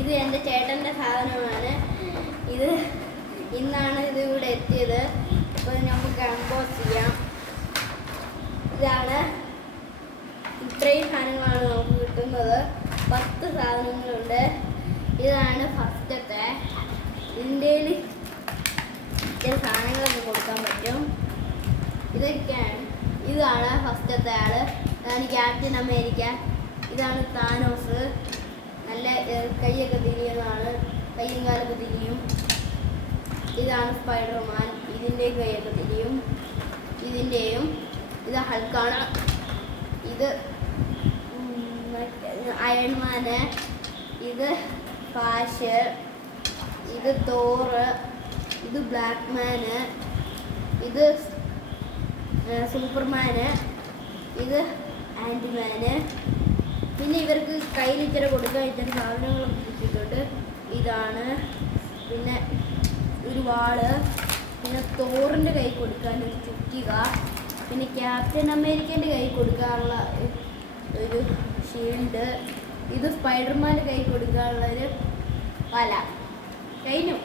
ഇത് എൻ്റെ ചേട്ടൻ്റെ സാധനമാണ്. ഇത് ഇന്നാണ് ഇത് ഇവിടെ എത്തിയത്. അപ്പോൾ നമുക്ക് അൺബോക്സ് ചെയ്യാം. ഇതാണ്, ഇത്രയും സാധനങ്ങളാണ് നമുക്ക് കിട്ടുന്നത്. 10 സാധനങ്ങളുണ്ട്. ഇതാണ് ഫസ്റ്റത്തെ. ഇതിൻ്റെ ചില സാധനങ്ങളൊക്കെ കൊടുക്കാൻ പറ്റും. ഇതൊക്കെയാണ്. ഇതാണ് ഫസ്റ്റത്തെ ആള്. ഇതാണ് ക്യാപ്റ്റൻ അമേരിക്ക. ഇതാണ് താനോസ്. നല്ല കൈയൊക്കെ തിരിയുന്നതാണ്, കൈയും കാലൊക്കെ തിരിയും. ഇതാണ് സ്പൈഡർമാൻ. ഇതിൻ്റെ കൈയൊക്കെ തിരിയും. ഇതിൻ്റെയും. ഇത് ഹൾക്കാണ്. ഇത് അയൺമാന്. ഇത് ഫ്ലാഷ്. ഇത് തോറ്. ഇത് ബ്ലാക്ക് മാന്. ഇത് സൂപ്പർമാന്. ഇത് ആൻറ്റിമാന്. പിന്നെ ഇവർക്ക് കയ്യിൽ ഇച്ചിരി കൊടുക്കാൻ ഇച്ചിരി സാധനങ്ങളൊക്കെ കിട്ടിയിട്ടുണ്ട്. ഇതാണ്. പിന്നെ ഒരു വാള്. പിന്നെ തോറിൻ്റെ കൈ കൊടുക്കാൻ ഒരു ചുറ്റിക. പിന്നെ ക്യാപ്റ്റൻ അമേരിക്കൻ്റെ കൈ കൊടുക്കാനുള്ള ഒരു ഷീൽഡ്. ഇത് സ്പൈഡർമാൻ്റെ കൈ കൊടുക്കാനുള്ളൊരു വല. കഴിഞ്ഞു.